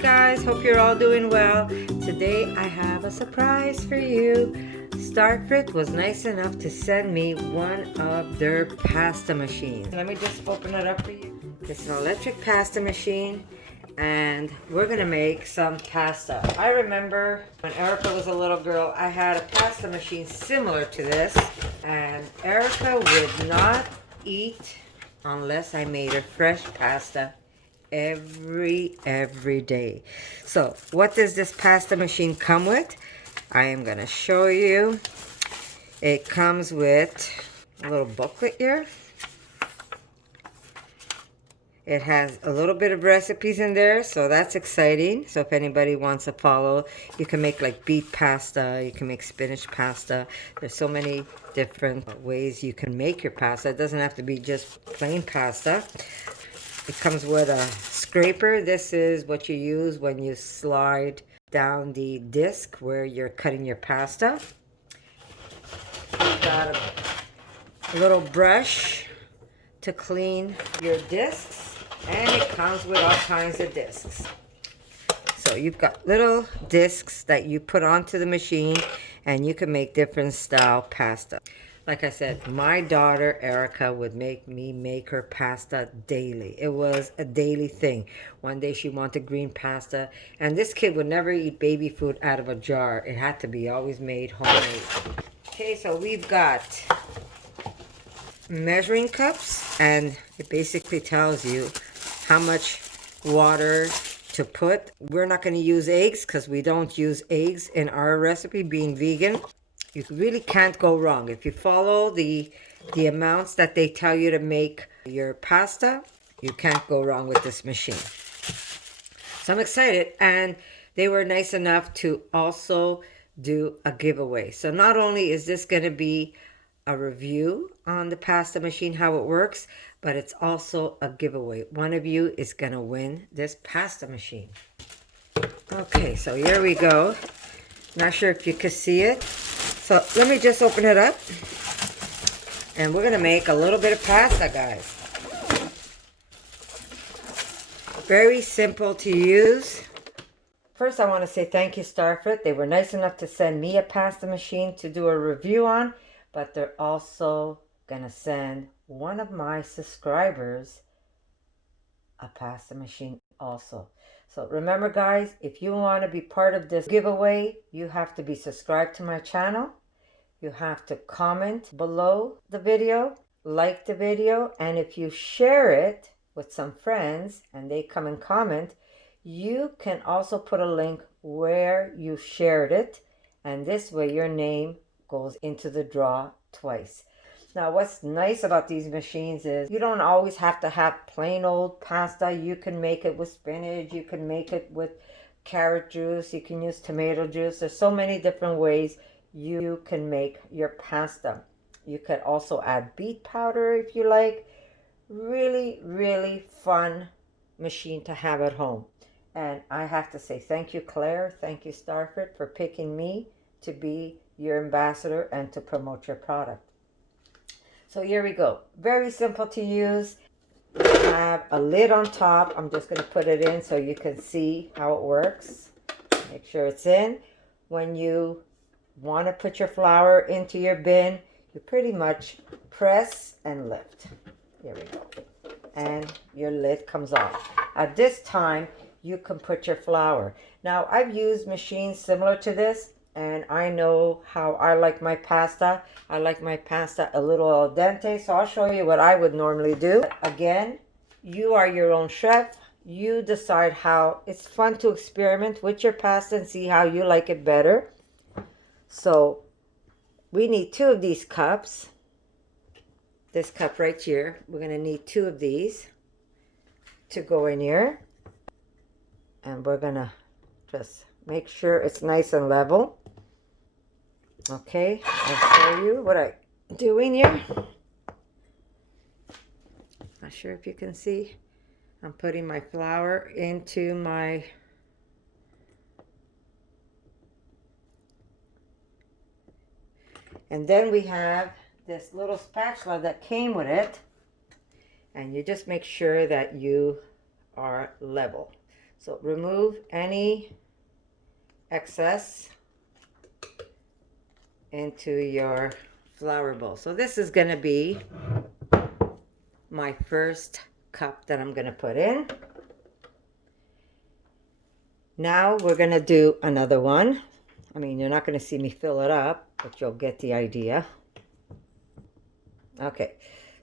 guys, hope you're all doing well. Today I have a surprise for you. STARFRIT was nice enough to send me one of their pasta machines. Let me just open it up for you. It's an electric pasta machine and we're gonna make some pasta. I remember when Erica was a little girl, I had a pasta machine similar to this, and Erica would not eat unless I made her fresh pasta every day. So what does this pasta machine come with? I am gonna show you. It comes with a little booklet here. It has a little bit of recipes in there, so that's exciting. So if anybody wants to follow, you can make like beet pasta, you can make spinach pasta. There's so many different ways you can make your pasta. It doesn't have to be just plain pasta. It comes with a scraper. This is what you use when you slide down the disc where you're cutting your pasta. You've got a little brush to clean your discs. And it comes with all kinds of discs. So you've got little discs that you put onto the machine and you can make different style pasta. Like I said, my daughter Erica would make me make her pasta daily. It was a daily thing. One day she wanted green pasta, and this kid would never eat baby food out of a jar. It had to be always made homemade. Okay, so we've got measuring cups, and it basically tells you how much water to put. We're not going to use eggs because we don't use eggs in our recipe, being vegan. You really can't go wrong. If you follow the amounts that they tell you to make your pasta, you can't go wrong with this machine. So I'm excited, and they were nice enough to also do a giveaway. So not only is this going to be a review on the pasta machine, how it works, but it's also a giveaway. One of you is going to win this pasta machine. Okay, so here we go. Not sure if you can see it. So let me just open it up. And we're going to make a little bit of pasta, guys. Very simple to use. First, I want to say thank you, STARFRIT. They were nice enough to send me a pasta machine to do a review on, but they're also going to send one of my subscribers a pasta machine also. So remember, guys, if you want to be part of this giveaway, you have to be subscribed to my channel. You have to comment below the video, like the video, and if you share it with some friends and they come and comment, you can also put a link where you shared it, and this way your name goes into the draw twice. Now, what's nice about these machines is you don't always have to have plain old pasta. You can make it with spinach, you can make it with carrot juice, you can use tomato juice. There's so many different ways you can make your pasta. You could also add beet powder if you like. Really, really fun machine to have at home. And I have to say thank you, Claire. Thank you, STARFRIT, for picking me to be your ambassador and to promote your product. So here we go. Very simple to use. We have a lid on top. I'm just going to put it in so you can see how it works. Make sure it's in. When you want to put your flour into your bin, you pretty much press and lift. Here we go. And your lid comes off. At this time, you can put your flour. Now, I've used machines similar to this, and I know how I like my pasta. I like my pasta a little al dente, so I'll show you what I would normally do. Again, you are your own chef. You decide how. It's fun to experiment with your pasta and see how you like it better. So we need 2 of these cups. This cup right here, we're going to need 2 of these to go in here. And we're going to just make sure it's nice and level. Okay, I'll show you what I'm doing here. Not sure if you can see. I'm putting my flour into my and then we have this little spatula that came with it, and you just make sure that you are level. So remove any excess into your flour bowl. So this is going to be my first cup that I'm going to put in. Now we're going to do another one. I mean, you're not going to see me fill it up, but you'll get the idea. Okay,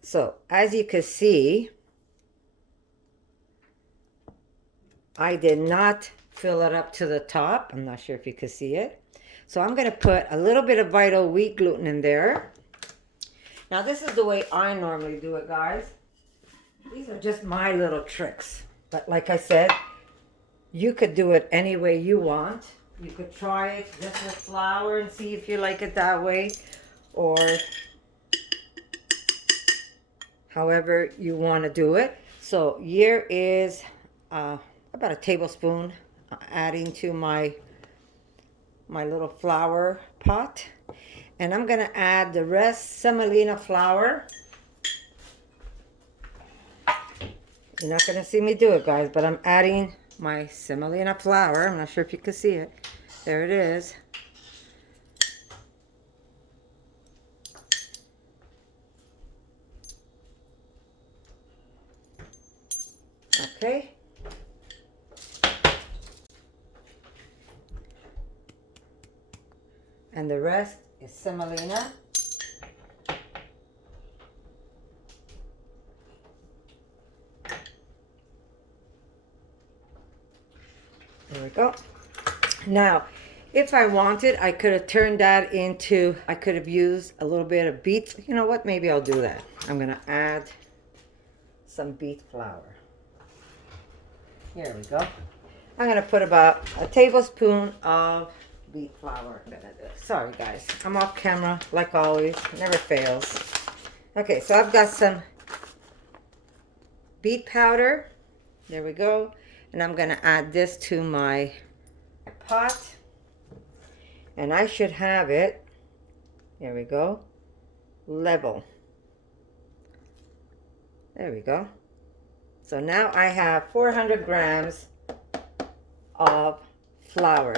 so as you can see, I did not fill it up to the top. I'm not sure if you can see it. So I'm going to put a little bit of vital wheat gluten in there. Now this is the way I normally do it, guys. These are just my little tricks. But like I said, you could do it any way you want. You could try it just with flour and see if you like it that way, or however you want to do it. So here is about a tablespoon adding to my little flour pot, and I'm gonna add the rest semolina flour. You're not gonna see me do it, guys, but I'm adding my semolina flour. I'm not sure if you can see it. There it is. Okay. And the rest is semolina. There we go. Now, if I wanted, I could have turned that into, I could have used a little bit of beet. You know what? Maybe I'll do that. I'm going to add some beet flour. Here we go. I'm going to put about a tablespoon of beet flour. Sorry, guys. I'm off camera, like always. Never fails. Okay, so I've got some beet powder. There we go. And I'm going to add this to my pot. And I should have it, there we go, level. There we go. So now I have 400 grams of flour.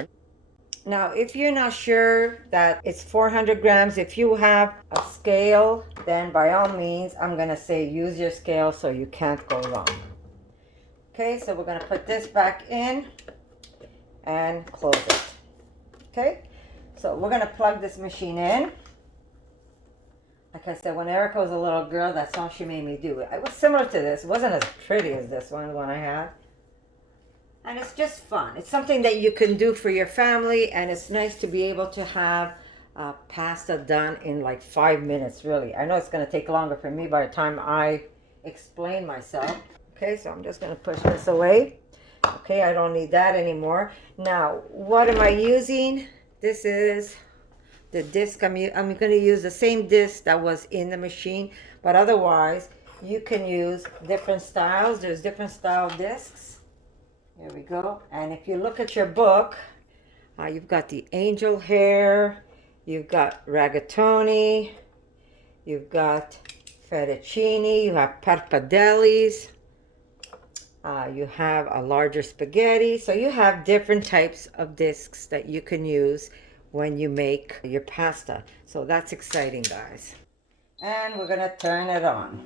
Now, if you're not sure that it's 400 grams, if you have a scale, then by all means, I'm going to say use your scale so you can't go wrong. Okay, so we're going to put this back in and close it. Okay, so we're going to plug this machine in. Like I said, when Erica was a little girl, that's all she made me do. It was similar to this. It wasn't as pretty as this one, the one I had. And it's just fun. It's something that you can do for your family, and it's nice to be able to have pasta done in like 5 minutes, really. I know it's going to take longer for me by the time I explain myself. Okay, so I'm just going to push this away. Okay, I don't need that anymore. Now, what am I using? This is the disc. I'm going to use the same disc that was in the machine, but otherwise, you can use different styles. There's different style discs. There we go. And if you look at your book, you've got the angel hair, you've got rigatoni, you've got fettuccine, you have pappardelles. You have a larger spaghetti. So you have different types of discs that you can use when you make your pasta. So that's exciting, guys. And we're going to turn it on.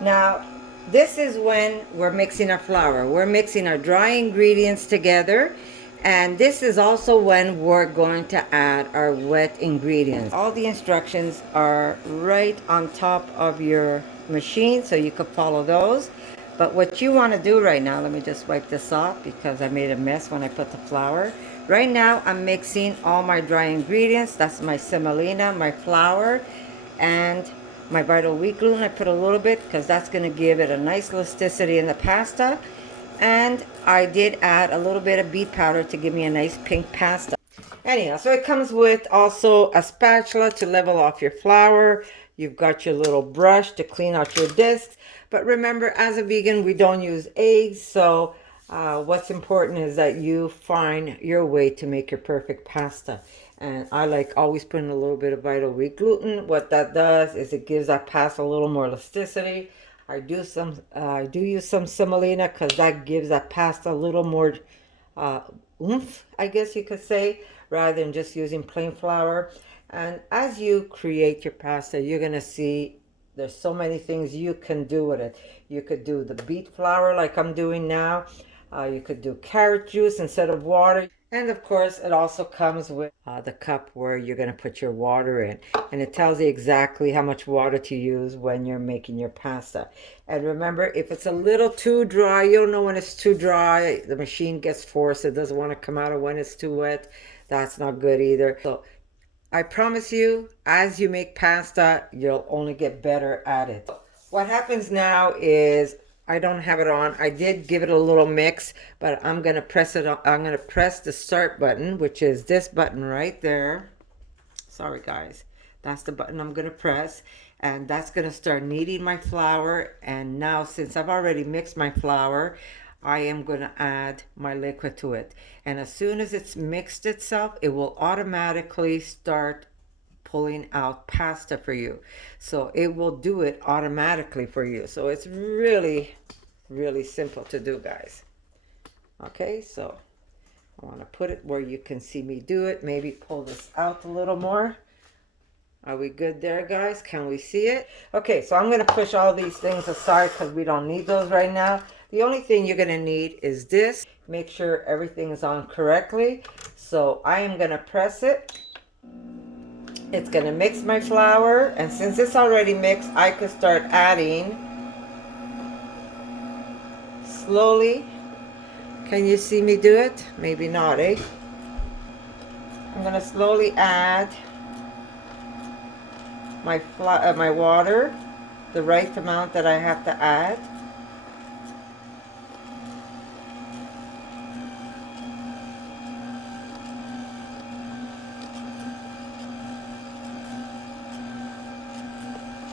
Now, this is when we're mixing our flour. We're mixing our dry ingredients together. And this is also when we're going to add our wet ingredients. All the instructions are right on top of your machine, so you could follow those. But what you want to do right now, let me just wipe this off because I made a mess when I put the flour. Right now I'm mixing all my dry ingredients. That's my semolina, my flour, and my vital wheat gluten. I put a little bit because that's going to give it a nice elasticity in the pasta. And I did add a little bit of beet powder to give me a nice pink pasta. Anyhow, so it comes with also a spatula to level off your flour. You've got your little brush to clean out your discs. But remember, as a vegan, we don't use eggs. So what's important is that you find your way to make your perfect pasta. And I like always putting a little bit of vital wheat gluten. What that does is it gives that pasta a little more elasticity. I do use some semolina because that gives that pasta a little more oomph, I guess you could say, rather than just using plain flour. And as you create your pasta, you're gonna see there's so many things you can do with it. You could do the beet flour like I'm doing now. You could do carrot juice instead of water. And of course, it also comes with the cup where you're going to put your water in. And it tells you exactly how much water to use when you're making your pasta. And remember, if it's a little too dry, you'll know when it's too dry. The machine gets forced. It doesn't want to come out. Or when it's too wet, that's not good either. So I promise you, as you make pasta, you'll only get better at it. What happens now is I don't have it on. I did give it a little mix, but I'm going to press it on. I'm going to press the start button, which is this button right there. Sorry, guys. That's the button I'm going to press, and that's going to start kneading my flour. And now, since I've already mixed my flour, I am going to add my liquid to it. And as soon as it's mixed itself, it will automatically start pulling out pasta for you. So it will do it automatically for you. So it's really, really simple to do, guys. Okay, so I want to put it where you can see me do it. Maybe pull this out a little more. Are we good there, guys? Can we see it? Okay, so I'm going to push all these things aside because we don't need those right now. The only thing you're going to need is this. Make sure everything is on correctly. So I am going to press it. It's going to mix my flour, and since it's already mixed, I could start adding slowly. Can you see me do it? Maybe not, eh? I'm going to slowly add my water, the right amount that I have to add.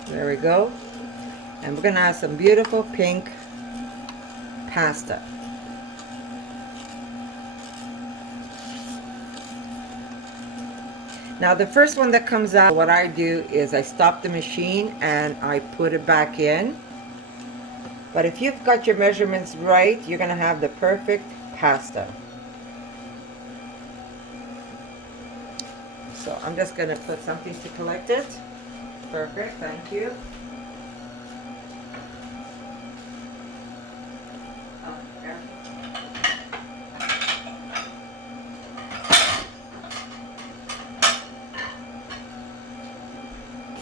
There we go. And we're going to have some beautiful pink pasta. Now the first one that comes out, what I do is I stop the machine and I put it back in. But if you've got your measurements right, you're going to have the perfect pasta. So I'm just going to put something to collect it. Perfect, thank you.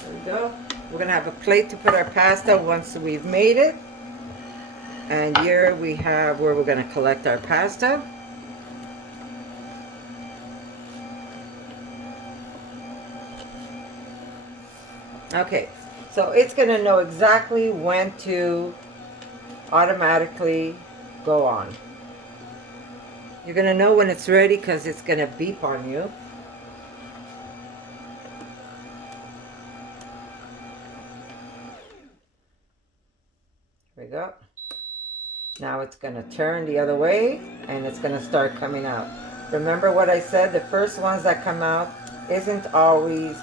There we go. We're going to have a plate to put our pasta once we've made it. And here we have where we're going to collect our pasta. Okay, so it's going to know exactly when to automatically go on. You're going to know when it's ready because it's going to beep on you. There we go. Now it's going to turn the other way and it's going to start coming out. Remember what I said, the first ones that come out isn't always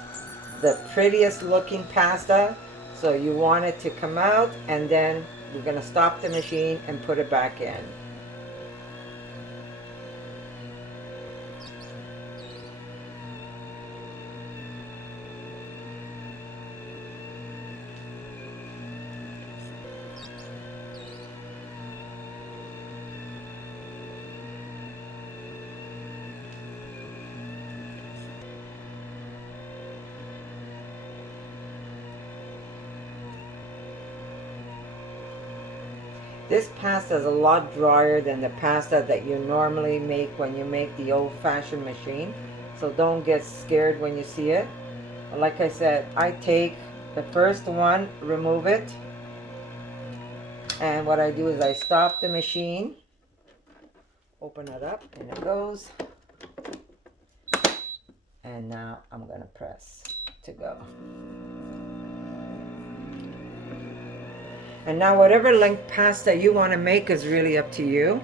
the prettiest looking pasta, so you want it to come out, and then we're going to stop the machine and put it back in. This pasta is a lot drier than the pasta that you normally make when you make the old-fashioned machine. So don't get scared when you see it. Like I said, I take the first one, remove it. And what I do is I stop the machine, open it up, and it goes. And now I'm going to press to go. And now whatever length pasta you want to make is really up to you.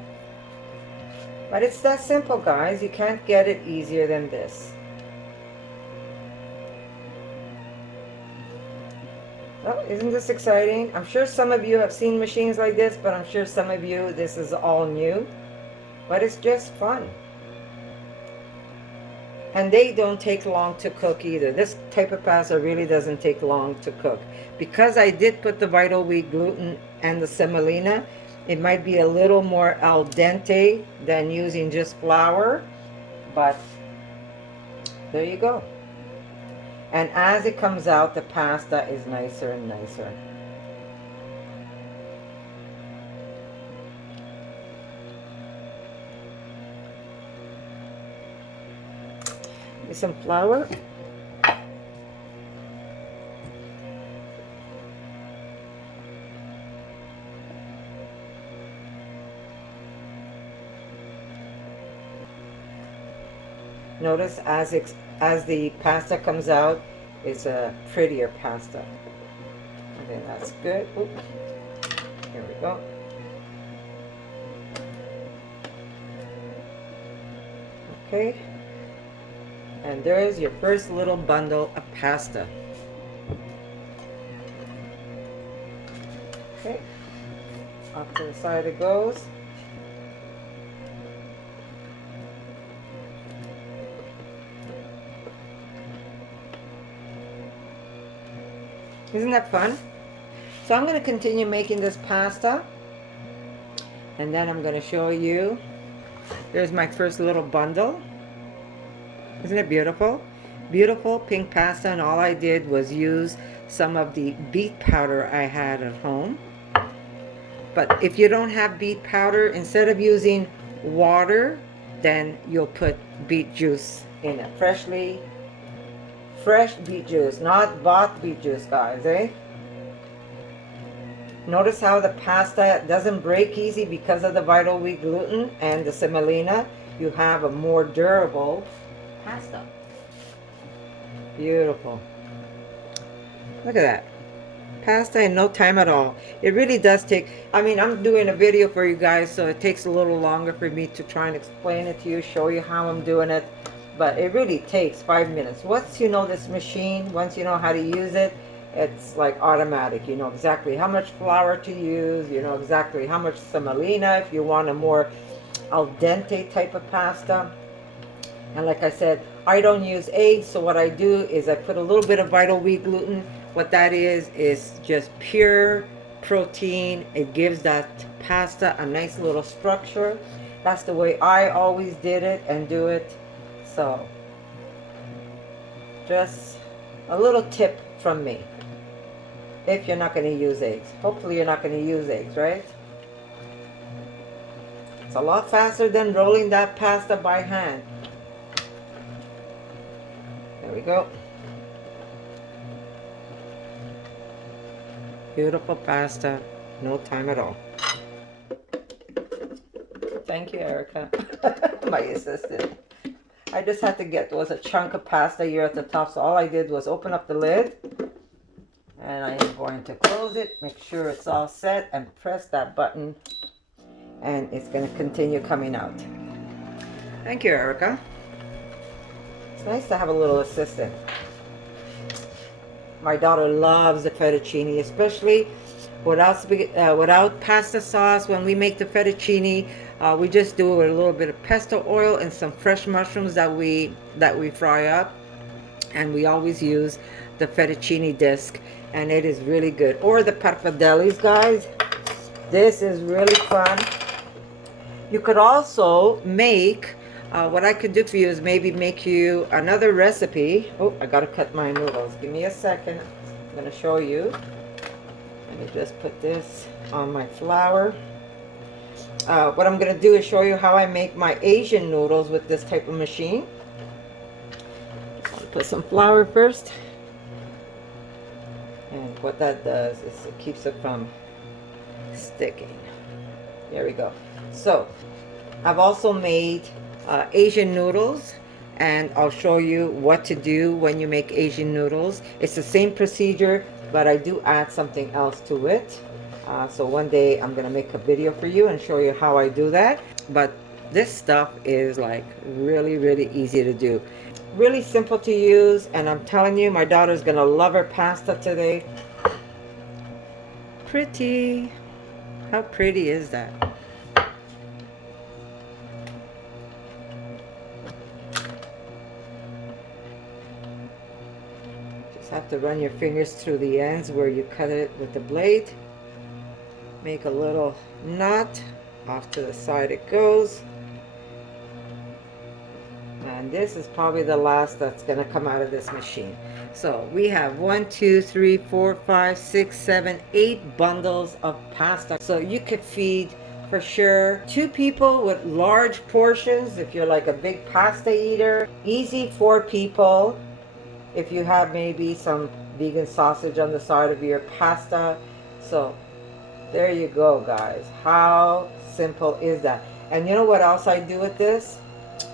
But it's that simple, guys. You can't get it easier than this. Oh, isn't this exciting? I'm sure some of you have seen machines like this, but I'm sure some of you, this is all new. But it's just fun. And they don't take long to cook either. This type of pasta really doesn't take long to cook. Because I did put the vital wheat gluten and the semolina, it might be a little more al dente than using just flour. But there you go. And as it comes out, the pasta is nicer and nicer. With some flour. Notice as the pasta comes out, it's a prettier pasta. Okay, that's good. Oops. Here we go. Okay. And there's your first little bundle of pasta. Okay. Off to the side it goes. Isn't that fun? So I'm going to continue making this pasta. And then I'm going to show you. There's my first little bundle. Isn't it beautiful? Beautiful pink pasta, and all I did was use some of the beet powder I had at home. But if you don't have beet powder, instead of using water, then you'll put beet juice in it. Fresh beet juice, not bought beet juice, guys, eh? Notice how the pasta doesn't break easy because of the vital wheat gluten and the semolina. You have a more durable pasta. Beautiful. Look at that. Pasta in no time at all. It really does take, I mean, I'm doing a video for you guys, so it takes a little longer for me to try and explain it to you, show you how I'm doing it. But it really takes 5 minutes. Once you know this machine, once you know how to use it, it's like automatic. You know exactly how much flour to use. You know exactly how much semolina if you want a more al dente type of pasta. And like I said, I don't use eggs, so what I do is I put a little bit of vital wheat gluten. What that is just pure protein. It gives that pasta a nice little structure. That's the way I always did it and do it. So, just a little tip from me. If you're not going to use eggs. Hopefully you're not going to use eggs, right? It's a lot faster than rolling that pasta by hand. There we go. Beautiful pasta. No time at all. Thank you, Erica. My assistant. I just had to get, there was a chunk of pasta here at the top, so all I did was open up the lid. And I am going to close it, make sure it's all set, and press that button. And it's going to continue coming out. Thank you, Erica. It's nice to have a little assistant. My daughter loves the fettuccine, especially without pasta sauce. When we make the fettuccine, we just do it with a little bit of pesto oil and some fresh mushrooms that we fry up. And we always use the fettuccine disc, and it is really good. Or the pappardelles, guys. This is really fun. You could also make, what I could do for you is maybe make you another recipe. Oh, I gotta cut my noodles. Give me a second. I'm gonna show you. Let me just put this on my flour. What I'm gonna do is show you how I make my Asian noodles with this type of machine. I'll put some flour first. And what that does is it keeps it from sticking. There we go. So I've also made Asian noodles, and I'll show you what to do when you make Asian noodles. It's the same procedure, but I do add something else to it. So one day I'm gonna make a video for you and show you how I do that. But this stuff is like really, really easy to do. Really simple to use, and I'm telling you, my daughter's gonna love her pasta today. pretty. How pretty is that? Just have to run your fingers through the ends where you cut it with the blade. Make a little knot. Off to the side it goes. And this is probably the last that's going to come out of this machine. So we have 1, 2, 3, 4, 5, 6, 7, 8 bundles of pasta. So you could feed for sure 2 people with large portions if you're like a big pasta eater. Easy 4 people if you have maybe some vegan sausage on the side of your pasta. So there you go, guys. How simple is that? And you know what else I do with this?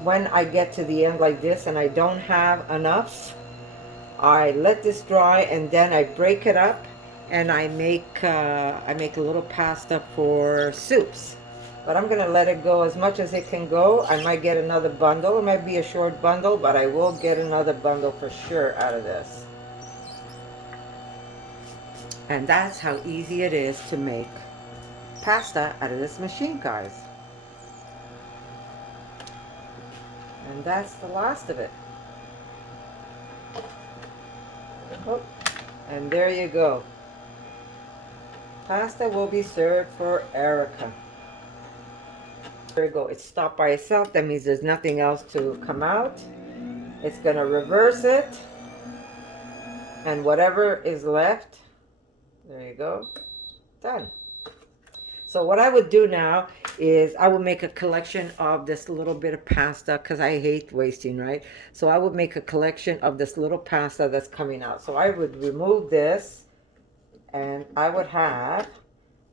When I get to the end like this and I don't have enough, I let this dry and then I break it up and I make a little pasta for soups. But I'm gonna let it go as much as it can go. I might get another bundle. It might be a short bundle, but I will get another bundle for sure out of this. And that's how easy it is to make pasta out of this machine, guys. And that's the last of it. Oh, and there you go. Pasta will be served for Erica. There you go. It's stopped by itself. That means there's nothing else to come out. It's going to reverse it. And whatever is left, there you go. Done. So what I would do now is I would make a collection of this little bit of pasta because I hate wasting, right? So I would make a collection of this little pasta that's coming out. So I would remove this and I would have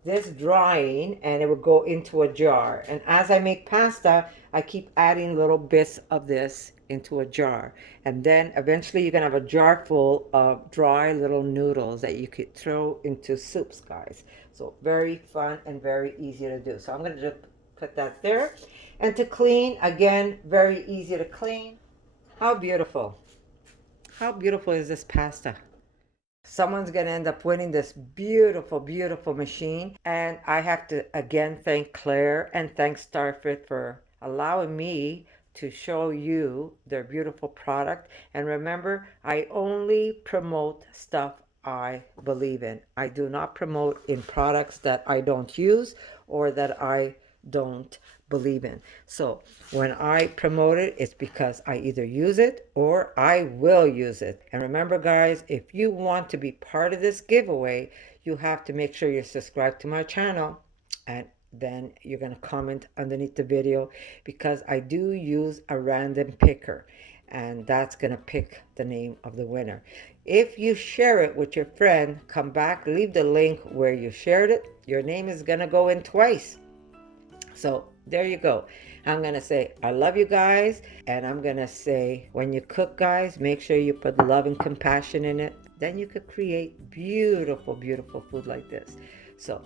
this drying and it would go into a jar. And as I make pasta, I keep adding little bits of this into a jar. And then eventually you're gonna have a jar full of dry little noodles that you could throw into soups, guys. So very fun and very easy to do. So I'm gonna just put that there. And to clean, again, very easy to clean. How beautiful. How beautiful is this pasta? Someone's gonna end up winning this beautiful, beautiful machine. And I have to again thank Claire and thank STARFRIT for allowing me to show you their beautiful product. And remember, I only promote stuff I believe in. I do not promote in products that I don't use or that I don't believe in. So when I promote it, it's because I either use it or I will use it. And remember, guys, if you want to be part of this giveaway, you have to make sure you're subscribed to my channel, and then you're going to comment underneath the video, because I do use a random picker, and that's going to pick the name of the winner. If you share it with your friend, come back, leave the link where you shared it. Your name is going to go in twice. So there you go. I'm going to say, I love you guys. And I'm going to say, when you cook, guys, make sure you put love and compassion in it. Then you could create beautiful, beautiful food like this. So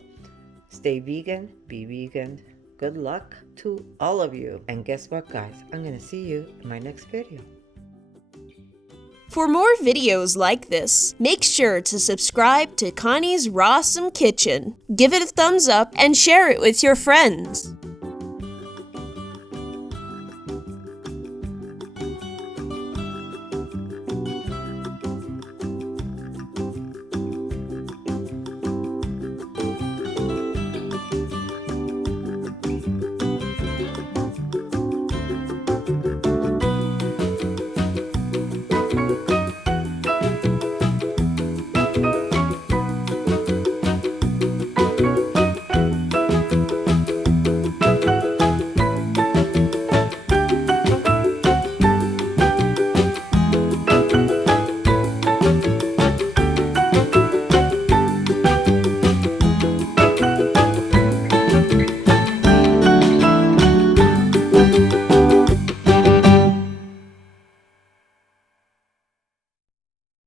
stay vegan, be vegan. Good luck to all of you. And guess what, guys? I'm going to see you in my next video. For more videos like this, make sure to subscribe to Connie's RAWsome Kitchen. Give it a thumbs up and share it with your friends.